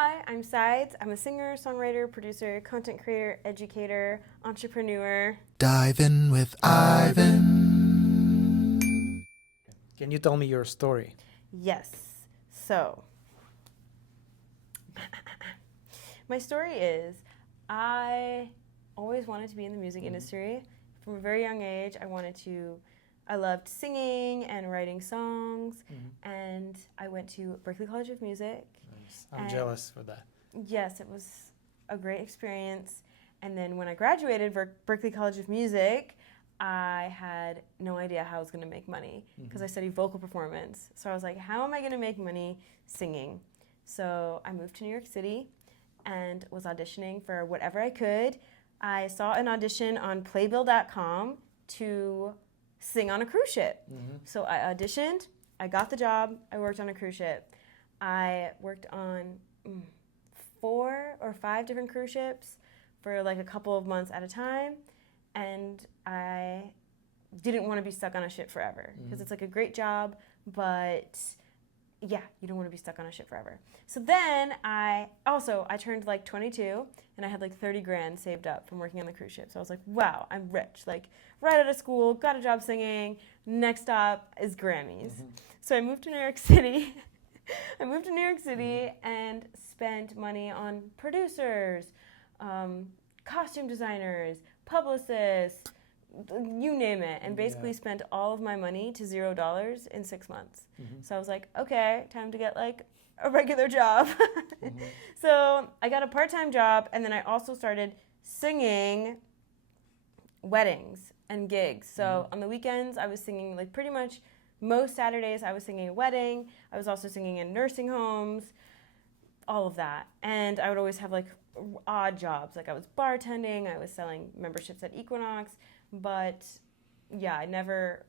Hi, I'm Seids. I'm a singer, songwriter, producer, content creator, educator, entrepreneur. Dive in with Ivan. Can you tell me your story? Yes. So, my story is I always wanted to be in the music industry. From a very young age, I loved singing and writing songs, and I went to Berklee College of Music. Nice. I'm jealous for that. Yes, it was a great experience. And then when I graduated Berklee College of Music, I had no idea how I was going to make money because I studied vocal performance. So I was like, how am I going to make money singing? So I moved to New York City and was auditioning for whatever I could. I saw an audition on playbill.com to sing on a cruise ship. So I auditioned, I got the job, I worked on a cruise ship. I worked on 4 or 5 different cruise ships for like a couple of months at a time, and I didn't want to be stuck on a ship forever because it's like a great job, but yeah, you don't want to be stuck on a ship forever. So then I turned like 22 and I had like 30 grand saved up from working on the cruise ship. So I was like, wow, I'm rich. Like right out of school, got a job singing. Next stop is Grammys. So I moved to New York City. And spent money on producers, costume designers, publicists, you name it, and basically spent all of my money to $0 in 6 months. So I was like, okay, time to get like a regular job. So I got a part-time job, and then I also started singing weddings and gigs. So on the weekends, I was singing like pretty much most Saturdays I was singing a wedding. I was also singing in nursing homes, all of that. And I would always have like odd jobs. Like I was bartending, I was selling memberships at Equinox. But yeah,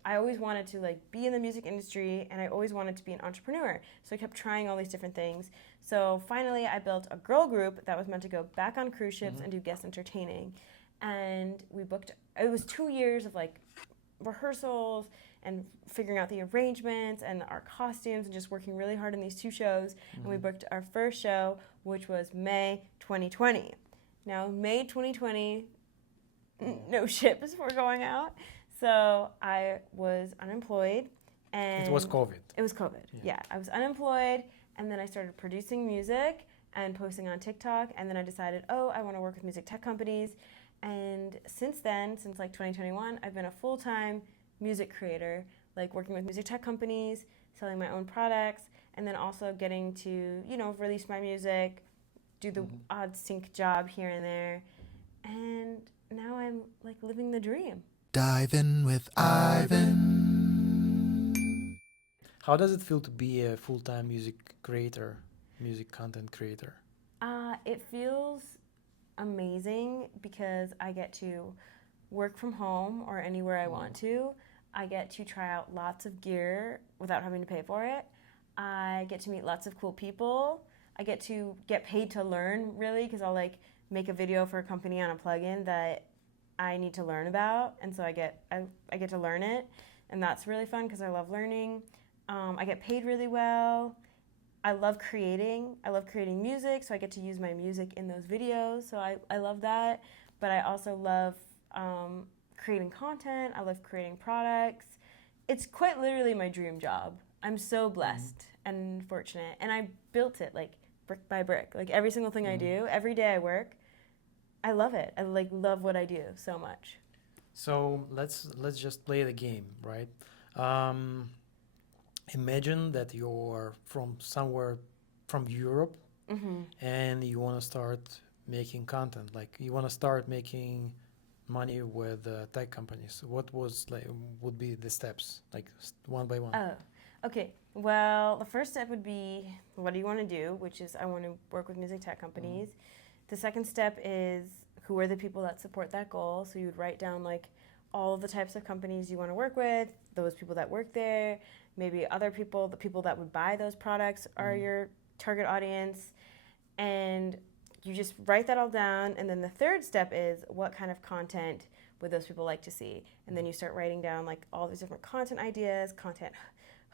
I always wanted to like be in the music industry, and I always wanted to be an entrepreneur. So I kept trying all these different things. So finally I built a girl group that was meant to go back on cruise ships and do guest entertaining. And it was 2 years of like rehearsals and figuring out the arrangements and our costumes and just working really hard on these 2 shows. And we booked our first show, which was May 2020. Now, May 2020, no ships were going out. So I was unemployed. And It was COVID. It was COVID, yeah. I was unemployed, and then I started producing music and posting on TikTok. And then I decided, I want to work with music tech companies. And since then, since like 2021, I've been a full-time music creator, like working with music tech companies, selling my own products, and then also getting to, release my music, do the odd sync job here and there. And now I'm like living the dream. Dive in with Ivan. How does it feel to be a full-time music content creator? It feels amazing because I get to work from home or anywhere I want to. I get to try out lots of gear without having to pay for it. I get to meet lots of cool people. I get to get paid to learn, really, because I'll like make a video for a company on a plugin that I need to learn about, and so I get to learn it, and that's really fun because I love learning. I get paid really well. I love creating music, so I get to use my music in those videos, so I love that. But I also love creating content. I love creating products. It's quite literally my dream job. I'm so blessed and fortunate, and I built it like brick by brick. Like every single thing I do, every day I work, I love it. I like love what I do so much. So let's just play the game, right? Imagine that you're from somewhere from Europe, and you want to start making content. Like you want to start making money with tech companies. What would be the steps, like one by one? Oh, okay. Well, the first step would be, what do you want to do? Which is, I want to work with music tech companies. The second step is, who are the people that support that goal? So you would write down like all of the types of companies you want to work with, those people that work there, maybe other people, the people that would buy those products are your target audience, and you just write that all down. And then the third step is, what kind of content would those people like to see? And then you start writing down like all these different content ideas, content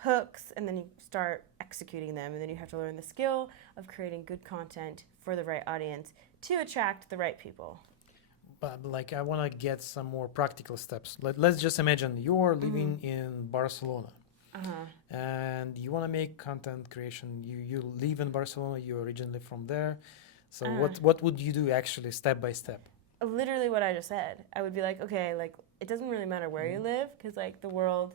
hooks, and then you start executing them, and then you have to learn the skill of creating good content for the right audience to attract the right people. But like, I want to get some more practical steps. Let's just imagine you're living in Barcelona. And you want to make content creation. You live in Barcelona. You're originally from there. So what would you do actually, step by step? Literally what I just said. I would be like, okay, like it doesn't really matter where you live, because like the world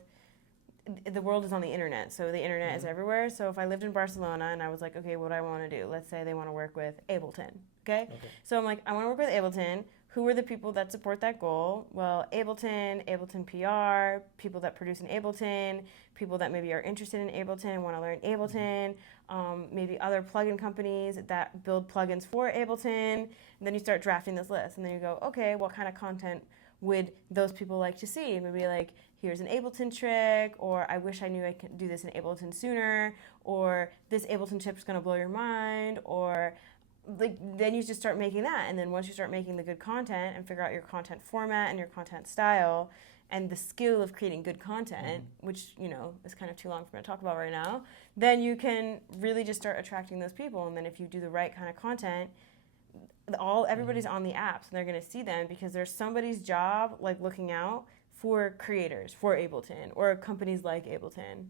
is on the internet. So the internet is everywhere. So if I lived in Barcelona and I was like, okay, what do I want to do? Let's say they want to work with Ableton. Okay. So I'm like, I want to work with Ableton. Who are the people that support that goal? Well, Ableton PR, people that produce in Ableton, people that maybe are interested in Ableton, want to learn Ableton, maybe other plugin companies that build plugins for Ableton. And then you start drafting this list, and then you go, okay, what kind of content would those people like to see? Maybe like, here's an Ableton trick, or I wish I knew I could do this in Ableton sooner, or this Ableton tip is going to blow your mind, or like, then you just start making that. And then once you start making the good content and figure out your content format and your content style and the skill of creating good content, which, you know, is kind of too long for me to talk about right now, then you can really just start attracting those people. And then if you do the right kind of content, everybody's on the apps, and they're going to see them because there's somebody's job like looking out for creators for Ableton or companies like Ableton.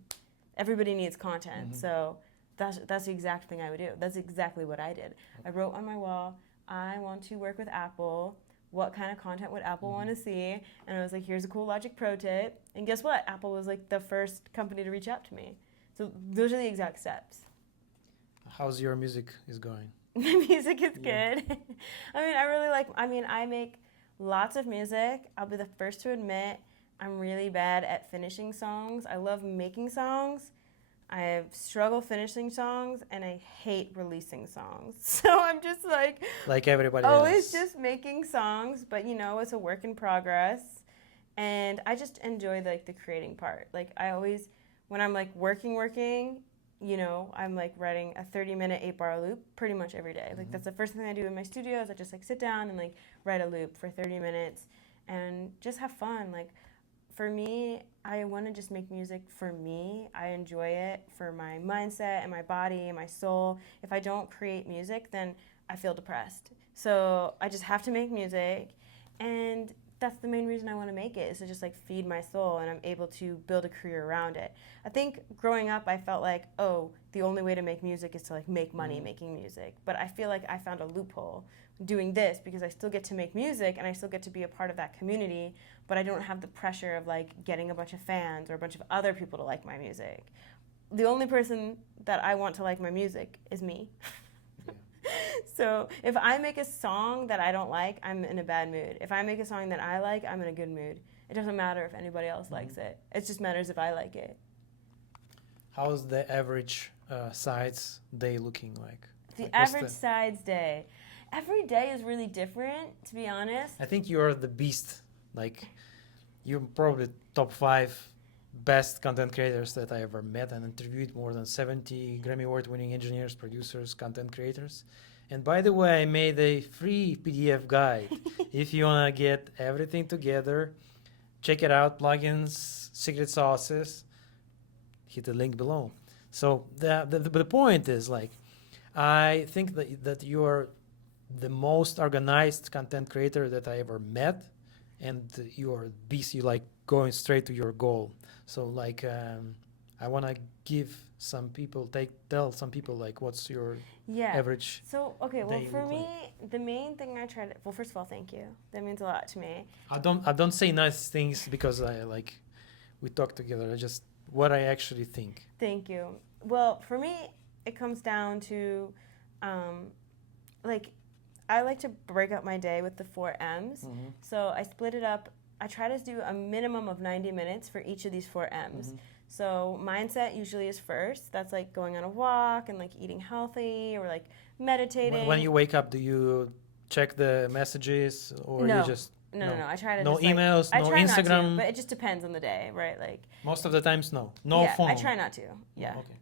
Everybody needs content. So that's the exact thing I would do. That's exactly what I did. I wrote on my wall, I want to work with Apple. What kind of content would Apple want to see? And I was like, here's a cool Logic Pro tip. And guess what? Apple was like the first company to reach out to me. So those are the exact steps. How's your music is going? My music is good. I make lots of music. I'll be the first to admit I'm really bad at finishing songs. I love making songs. I struggle finishing songs, and I hate releasing songs. So I'm just like everybody always else. just making songs, but you know, it's a work in progress. And I just enjoy like the creating part. Like I always, when I'm like working, you know, I'm like writing a 30-minute 8-bar loop pretty much every day. Like that's the first thing I do in my studio is I just like sit down and like write a loop for 30 minutes and just have fun. Like for me, I want to just make music for me. I enjoy it for my mindset and my body and my soul. If I don't create music, then I feel depressed. So I just have to make music, and that's the main reason I want to make it, is to just like feed my soul, and I'm able to build a career around it. I think growing up I felt like, oh, the only way to make music is to like make money making music. But I feel like I found a loophole doing this because I still get to make music and I still get to be a part of that community, but I don't have the pressure of like getting a bunch of fans or a bunch of other people to like my music. The only person that I want to like my music is me. So if I make a song that I don't like, I'm in a bad mood. If I make a song that I like, I'm in a good mood. It doesn't matter if anybody else likes it. It just matters if I like it. How's the average Seids day looking like? The average Seids day. Every day is really different, to be honest. I think you're the beast. Like, you're probably top 5 best content creators that I ever met and interviewed. More than 70 Grammy Award-winning engineers, producers, content creators. And by the way, I made a free PDF guide. If you want to get everything together, check it out. Plugins, secret sauces. Hit the link below. So the point is, like, I think that you're the most organized content creator that I ever met, and you're beast. You like going straight to your goal. So like, I want to give some people, tell some people like, what's your average? So okay, well day for look me, like? the main thing I try to, well, first of all, thank you. That means a lot to me. I don't say nice things because we talk together. I just what I actually think. Thank you. Well, for me, it comes down to, I like to break up my day with the 4 M's. So I split it up. I try to do a minimum of 90 minutes for each of these 4 M's. So mindset usually is first. That's like going on a walk and like eating healthy or like meditating. When you wake up, do you check the messages or no. you just... No. I try to no just emails, I no try Instagram. Not to, but it just depends on the day, right? Like most of the times, no phone. I try not to. Yeah. Okay.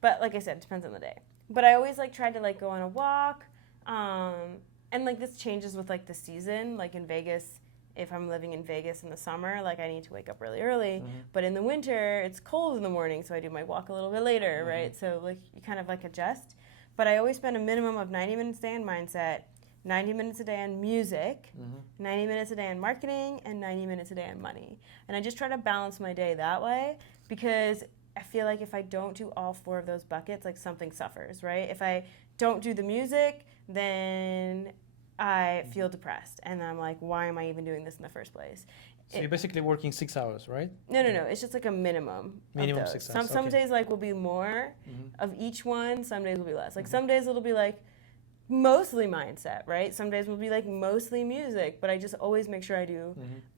But like I said, it depends on the day. But I always like try to like go on a walk, and like this changes with like the season. Like in Vegas, if I'm living in Vegas in the summer, like I need to wake up really early. But in the winter, it's cold in the morning, so I do my walk a little bit later, right? So like you kind of like adjust. But I always spend a minimum of 90 minutes a day on mindset, 90 minutes a day on music, 90 minutes a day on marketing, and 90 minutes a day on money. And I just try to balance my day that way because I feel like if I don't do all 4 of those buckets, like something suffers, right? If I don't do the music, then I feel depressed. And I'm like, why am I even doing this in the first place? So you're basically working 6 hours, right? No. It's just like a minimum. Minimum of those. 6 hours. Some days like will be more of each one. Some days will be less. Like some days it'll be like mostly mindset, right? Some days will be like mostly music, but I just always make sure I do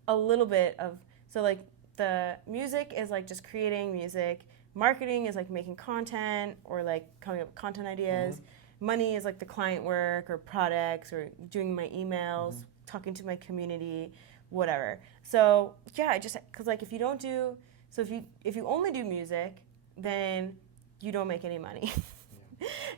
a little bit of, so like the music is like just creating music, marketing is like making content or like coming up with content ideas, money is like the client work or products or doing my emails, talking to my community, whatever. So yeah, I just, cause like if you don't do, so if you only do music, then you don't make any money.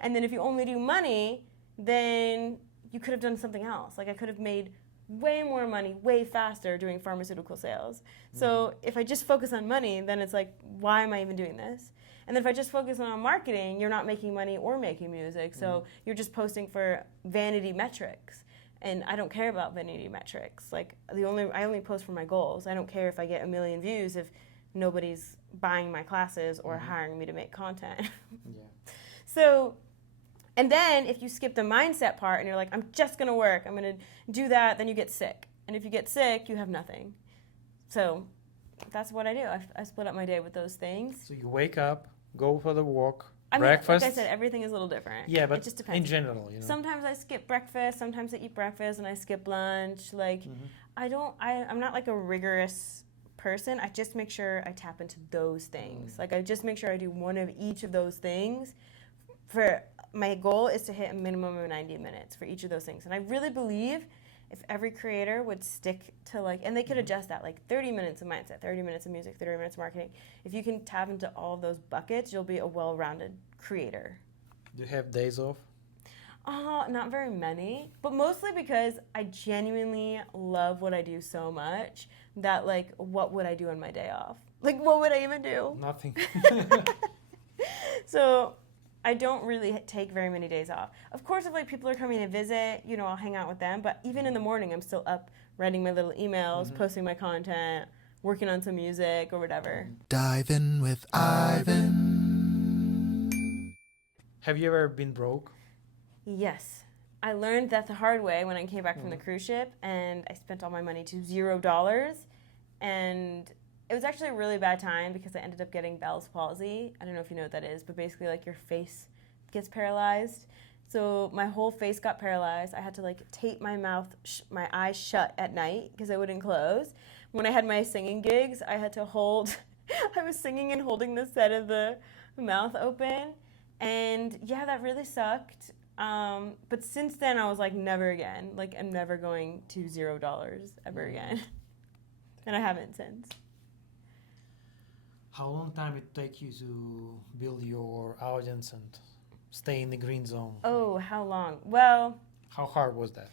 And then if you only do money, then you could have done something else. Like I could have made way more money, way faster doing pharmaceutical sales. So if I just focus on money, then it's like, why am I even doing this? And then if I just focus on marketing, you're not making money or making music. So you're just posting for vanity metrics. And I don't care about vanity metrics. Like I only post for my goals. I don't care if I get 1 million views if nobody's buying my classes or hiring me to make content. So, and then if you skip the mindset part and you're like, I'm just going to work, I'm going to do that, then you get sick. And if you get sick, you have nothing. So that's what I do. I split up my day with those things. So you wake up, go for the walk, I mean, breakfast. like I said, everything is a little different. Yeah, but it just depends. in general, you know. Sometimes I skip breakfast, sometimes I eat breakfast and I skip lunch. Like I'm not like a rigorous person. I just make sure I tap into those things. Like I just make sure I do one of each of those things. For my goal is to hit a minimum of 90 minutes for each of those things. And I really believe if every creator would stick to like, and they could adjust that, like 30 minutes of mindset, 30 minutes of music, 30 minutes of marketing. If you can tap into all of those buckets, you'll be a well-rounded creator. Do you have days off? Not very many, but mostly because I genuinely love what I do so much that like, what would I do on my day off? Like, what would I even do? Nothing. So I don't really take very many days off. Of course, if like people are coming to visit, you know, I'll hang out with them. But even in the morning, I'm still up writing my little emails, posting my content, working on some music or whatever. Dive in with Ivan. Have you ever been broke? Yes. I learned that the hard way when I came back from the cruise ship, and I spent all my money to $0. And it was actually a really bad time because I ended up getting Bell's palsy. I don't know if you know what that is, but basically like your face gets paralyzed. So my whole face got paralyzed. I had to like tape my my eyes shut at night because I wouldn't close. When I had my singing gigs, I had to hold, I was singing and holding the set of the mouth open. And yeah, that really sucked. But since then I was like, never again. Like I'm never going to $0 ever again. And I haven't since. How long time it take you to build your audience and stay in the green zone? Oh, how long? Well, how hard was that?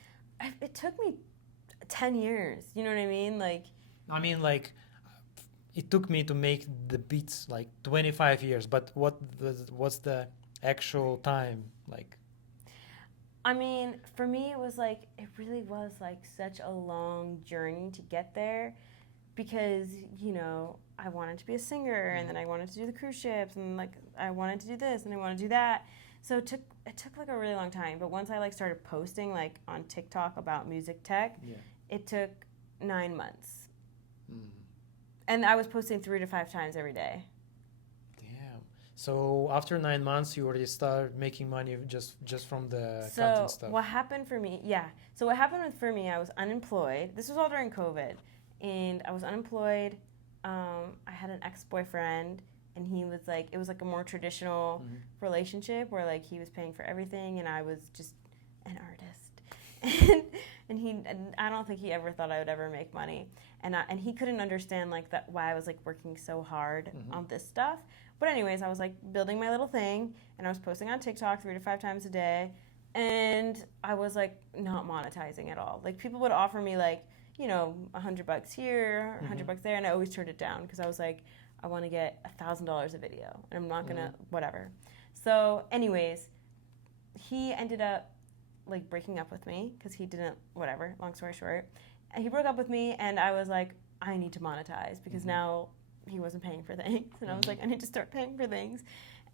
It took me 10 years. You know what I mean? Like, I mean, like, it took me to make the beats like 25 years. But what's the actual time like? I mean, for me, it was like it really was like such a long journey to get there, because you know. I wanted to be a singer, and then I wanted to do the cruise ships, and like I wanted to do this, and I wanted to do that. So it took like a really long time. But once I like started posting like on TikTok about music tech, it took 9 months, and I was posting 3 to 5 times every day. Damn. So after 9 months, you already started making money just from the content stuff. So what happened for me? Yeah. So what happened for me? I was unemployed. This was all during COVID, and I was unemployed. I had an ex-boyfriend, and he was like, it was like a more traditional relationship where like he was paying for everything and I was just an artist. and I don't think he ever thought I would ever make money. And he couldn't understand like that why I was like working so hard on this stuff. But anyways, I was like building my little thing, and I was posting on TikTok 3 to 5 times a day, and I was like not monetizing at all. Like people would offer me like, you know, $100 here, $100 there, and I always turned it down because I was like, I want to get $1,000 a video, and I'm not gonna whatever. So, anyways, he ended up like breaking up with me because he didn't whatever. Long story short, and he broke up with me, and I was like, I need to monetize because now he wasn't paying for things, and I was like, I need to start paying for things.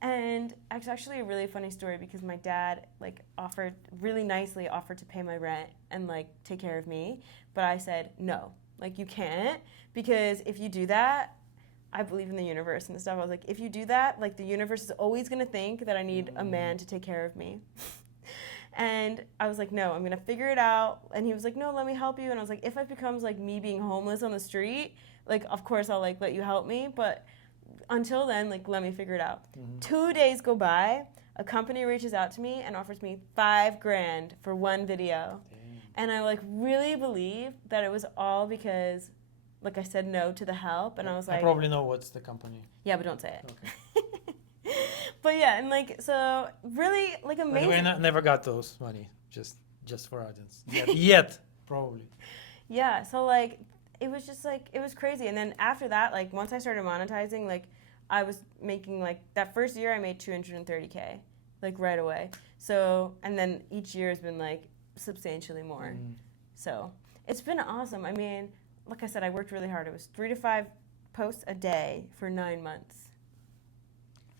And it's actually a really funny story because my dad like offered really nicely offered to pay my rent and like take care of me, but I said no, like you can't, because if you do that, I believe in the universe and stuff. I was like, if you do that, like the universe is always gonna think that I need a man to take care of me. And I was like, no, I'm gonna figure it out. And he was like, no, let me help you. And I was like, if it becomes like me being homeless on the street, like of course I'll like let you help me, but until then, like let me figure it out. 2 days go by, a company reaches out to me and offers me $5,000 for one video. Damn. And I like really believe that it was all because like I said no to the help, and I was like, I probably know what's the company. yeah, but don't say it. Okay. But yeah, and like so really like amazing. By the way, never got those money. Just for audience. Yet probably. Yeah, so like it was just like it was crazy. And then after that, like once I started monetizing, like I was making like that first year I made $230K like right away. So and then each year has been like substantially more. So it's been awesome. I mean, like I said, I worked really hard. It was 3 to 5 posts a day for 9 months.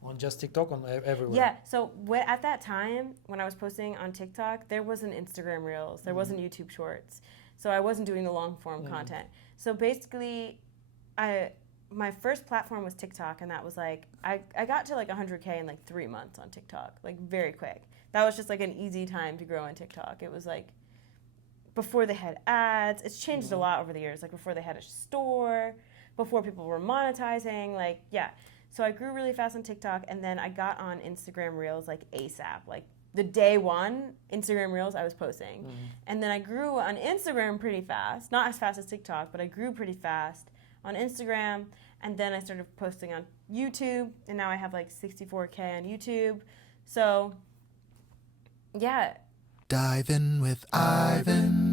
On just TikTok, on everywhere. Yeah. So at that time, when I was posting on TikTok, there wasn't Instagram Reels, there wasn't YouTube Shorts, so I wasn't doing the long form content. So basically, my first platform was TikTok, and that was like I got to like 100K in like 3 months on TikTok, like very quick. That was just like an easy time to grow on TikTok. It was like before they had ads. It's changed a lot over the years. Like before they had a store, before people were monetizing. Like yeah. So I grew really fast on TikTok, and then I got on Instagram Reels like ASAP. Like the day one Instagram Reels I was posting. And then I grew on Instagram pretty fast. Not as fast as TikTok, but I grew pretty fast on Instagram. And then I started posting on YouTube, and now I have like 64K on YouTube. So yeah. Dive in with Ivan.